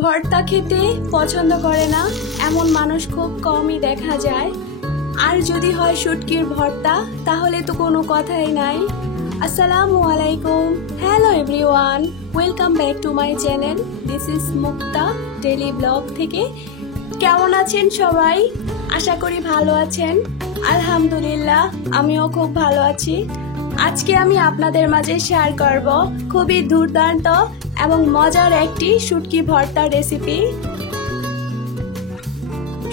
ভর্তা খেতে পছন্দ করে না এমন মানুষ খুব কমই দেখা যায়। আর যদি হয় শুটকির ভর্তা তাহলে তো কোনো কথাই নাই। আসসালামু আলাইকুম, hello everyone, welcome back to my channel. This is Mukta daily blog থেকে। কেমন আছেন সবাই? আশা করি ভালো আছেন। আলহামদুলিল্লাহ, আমিও খুব ভালো আছি। আজকে আমি আপনাদের মাঝে শেয়ার করব খুবই দুর্দান্ত এবং মজার একটি শুটকি ভর্তার রেসিপি।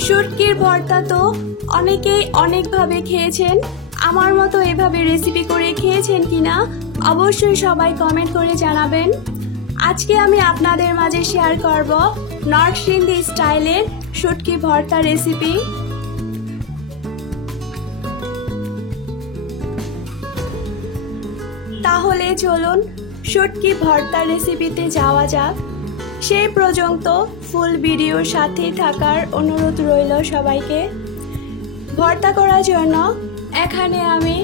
শুটকির ভর্তা তো অনেকেই অনেকভাবে খেয়েছেন, আমার মতো এভাবে রেসিপি করে খেয়েছেন কিনা অবশ্যই সবাই কমেন্ট করে জানাবেন। আজকে আমি আপনাদের মাঝে শেয়ার করব নরসিংদী স্টাইলের শুটকি ভর্তা রেসিপি। তাহলে চলুন শুটকি ভর্তা রেসিপিতে যাওয়া যাক। সেই পর্যন্ত ফুল ভিডিওর সাথে থাকার অনুরোধ রইল সবাইকে। ভর্তা করার জন্য এখানে আমি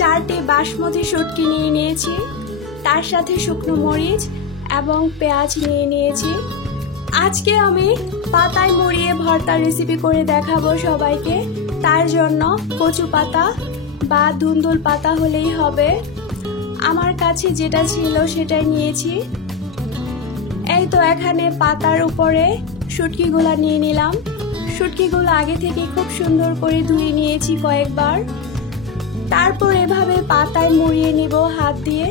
4টি বাসমতি শুটকি নিয়ে নিয়েছি, তার সাথে শুকনো মরিচ এবং পেঁয়াজ নিয়ে নিয়েছি। আজকে আমি পাতায় মুড়িয়ে ভর্তা রেসিপি করে দেখাবো সবাইকে। তার জন্য কচু পাতা বা ধুন্দুল পাতা হলেই হবে। আমার কাছে যেটা ছিল সেটাই নিয়েছি। এই তো এখানে পাতার উপরে শুটকিগুলো নিয়ে নিলাম। শুটকিগুলো আগে থেকে খুব সুন্দর করে ধুয়ে নিয়েছি কয়েকবার। তারপর এভাবে পাতায় মুড়িয়ে নিব হাত দিয়ে,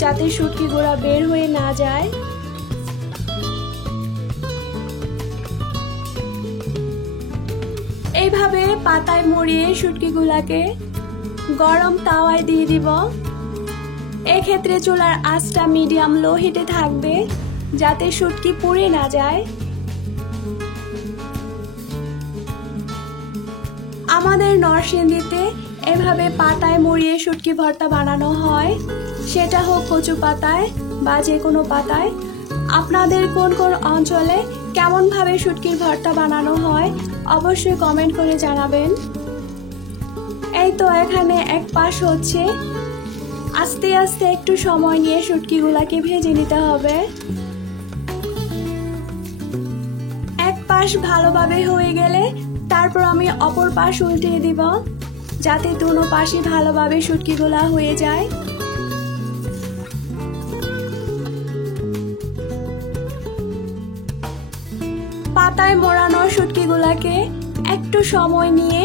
যাতে শুটকিগুলো বের হয়ে না যায়। এইভাবে পাতায় মুড়িয়ে শুটকিগুলোকে গরম তাওয়ায় দিয়ে দিব। এক্ষেত্রে চুলার আঁচটা মিডিয়াম লো হিটে থাকবে, যাতে শুটকি পুড়ে না যায়। আমাদের নরসিংদীতে এভাবে পাতায় মুড়িয়ে শুটকি ভর্তা বানানো হয়, সেটা হোক কচু পাতায় বা যে কোনো পাতায়। আপনাদের কোন কোন অঞ্চলে কেমন ভাবে শুটকির ভর্তা বানানো হয় অবশ্যই কমেন্ট করে জানাবেন। এই তো এখানে এক পাশ হচ্ছে, আস্তে আস্তে একটু সময় নিয়ে শুটকিগুলাকে ভেজে নিতে হবে। এক পাশ ভালোভাবে হয়ে গেলে তারপর আমি অপর পাশ উল্টিয়ে দিব, যাতে দুনো পাশে ভালোভাবে শুটকিগুলা হয়ে যায়। পাতায় মোড়ানো শুটকিগুলাকে একটু সময় নিয়ে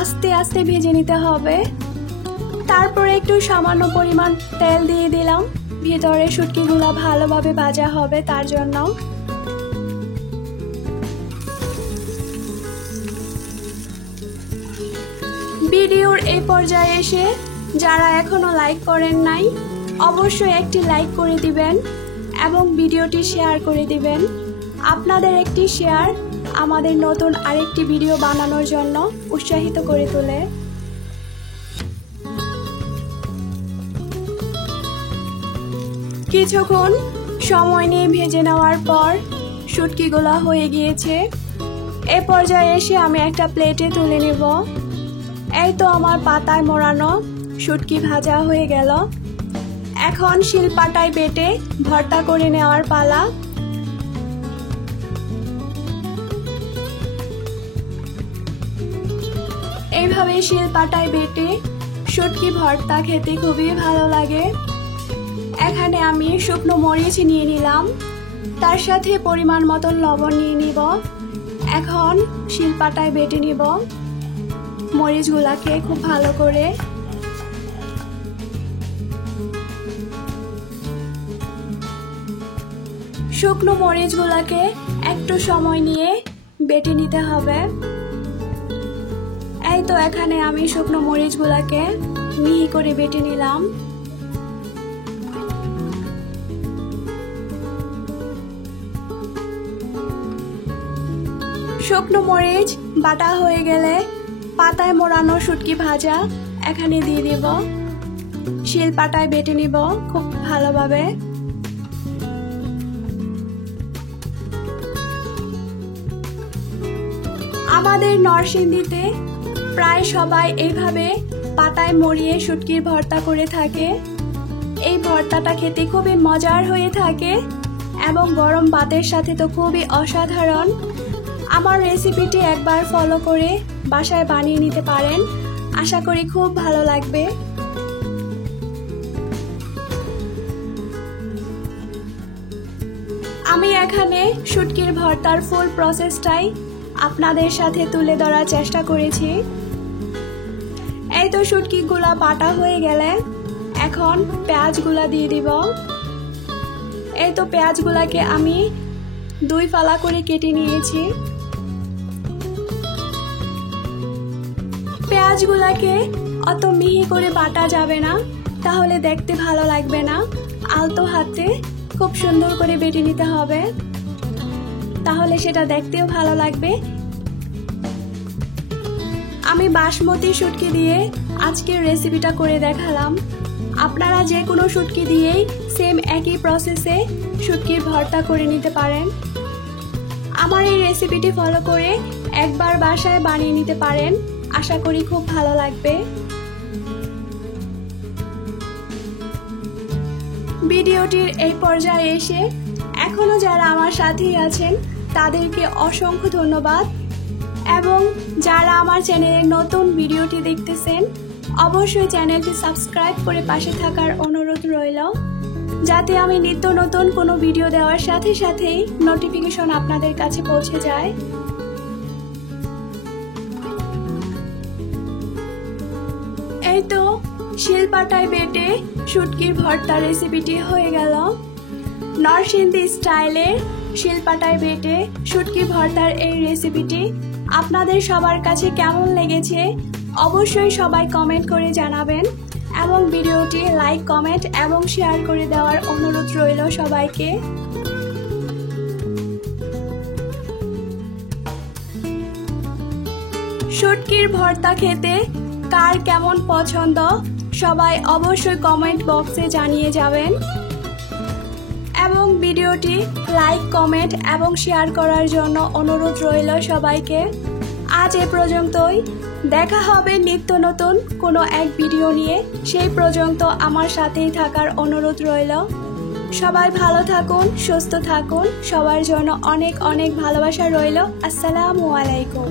আস্তে আস্তে ভেজে নিতে হবে। তারপরে একটু সামান্য পরিমাণ তেল দিয়ে দিলাম, ভিতরে শুটকিগুলা ভালোভাবে ভাজা হবে তার জন্য। ভিডিওর এই পর্যায়ে এসে যারা এখনো লাইক করেন নাই অবশ্যই একটি লাইক করে দিবেন এবং ভিডিওটি শেয়ার করে দিবেন। আপনাদের একটি শেয়ার আমাদের নতুন আরেকটি ভিডিও বানানোর জন্য উৎসাহিত করে তোলে। কিছুক্ষণ সময় নিয়ে ভেজে নেওয়ার পর শুটকিগুলো হয়ে গিয়েছে। এ পর্যায়ে এসে আমি একটা প্লেটে তুলে নেব। এই তো আমার পাতায় মোড়ানো শুটকি ভাজা হয়ে গেল। এখন শিলপাটায় বেটে ভর্তা করে নেওয়ার পালা। এইভাবে শিলপাটায় বেটে শুটকি ভর্তা খেতে খুবই ভালো লাগে। এখানে আমি শুকনো মরিচ নিয়ে নিলাম, তার সাথে পরিমাণ মতো লবণ নিয়ে নিব। এখন শিলপাটায় বেটে নিব মরিচগুলাকে খুব ভালো করে। শুকনো মরিচগুলাকে একটু সময় নিয়ে বেটে নিতে হবে। এই তো এখানে আমি শুকনো মরিচগুলাকে মিহি করে বেটে নিলাম। শুকনো মরিচ বাটা হয়ে গেলে পাতায় মোড়ানো শুটকি ভাজা এখানে দিয়ে দিব। শিলপাটায় বেটে নিব খুব ভালোভাবে। আমাদের নরসিংদীতে প্রায় সবাই এইভাবে পাতায় মুড়িয়ে শুটকির ভর্তা করে থাকে। এই ভর্তাটা খেতে খুবই মজার হয়ে থাকে এবং গরম ভাতের সাথে তো খুবই অসাধারণ। আমার রেসিপিটি একবার ফলো করে বাসায় বানিয়ে নিতে পারেন, আশা করি খুব ভালো লাগবে। আমি এখানে শুটকির ভর্তার ফুল প্রসেসটাই আপনাদের সাথে তুলে ধরার চেষ্টা করেছি। এই তো শুটকিগুলা বাটা হয়ে গেলে এখন পেঁয়াজগুলা দিয়ে দিব। এই তো পেঁয়াজগুলাকে আমি 2 ফালা করে কেটে নিয়েছি। পেঁয়াজগুলাকে অত মিহি করে বাটা যাবে না, তাহলে দেখতে ভালো লাগবে না। আলতো হাতে খুব সুন্দর করে বেটে নিতে হবে, তাহলে সেটা দেখতেও ভালো লাগবে। আমি বাসমতি শুটকি দিয়ে আজকের রেসিপিটা করে দেখালাম। আপনারা যে কোনো শুটকি দিয়েই সেম একই প্রসেসে শুটকির ভর্তা করে নিতে পারেন। আমার এই রেসিপিটি ফলো করে একবার বাসায় বানিয়ে নিতে পারেন, আশা করি খুব ভালো লাগবে। ভিডিওটির এই পর্যায়ে এসে এখনো যারা আমার সাথেই আছেন তাদেরকে অসংখ্য ধন্যবাদ, এবং যারা আমার চ্যানেলে নতুন ভিডিওটি দেখতেছেন অবশ্যই চ্যানেলটি সাবস্ক্রাইব করে পাশে থাকার অনুরোধ রইল, যাতে আমি নিত্য নতুন কোনো ভিডিও দেওয়ার সাথে সাথেই নোটিফিকেশন আপনাদের কাছে পৌঁছে যায়। এই তো শিলপাটায় বেটে শুটকির ভর্তা রেসিপিটি হয়ে গেল। নরসিংদী স্টাইলের শিলপাটায় বেটে শুটকির ভর্তার এই রেসিপিটি আপনাদের সবার কাছে কেমন লেগেছে অবশ্যই সবাই কমেন্ট করে জানাবেন, এবং ভিডিওটি লাইক, কমেন্ট এবং শেয়ার করে দেওয়ার অনুরোধ রইল সবাইকে। শুটকির ভর্তা খেতে কার কেমন পছন্দ সবাই অবশ্যই কমেন্ট বক্সে জানিয়ে যাবেন, এবং ভিডিওটি লাইক, কমেন্ট এবং শেয়ার করার জন্য অনুরোধ রইল সবাইকে। আজ এ পর্যন্তই, দেখা হবে নিত্য নতুন কোনো এক ভিডিও নিয়ে। সেই পর্যন্ত আমার সাথেই থাকার অনুরোধ রইল। সবাই ভালো থাকুন, সুস্থ থাকুন, সবার জন্য অনেক অনেক ভালোবাসা রইল। আসসালামু আলাইকুম।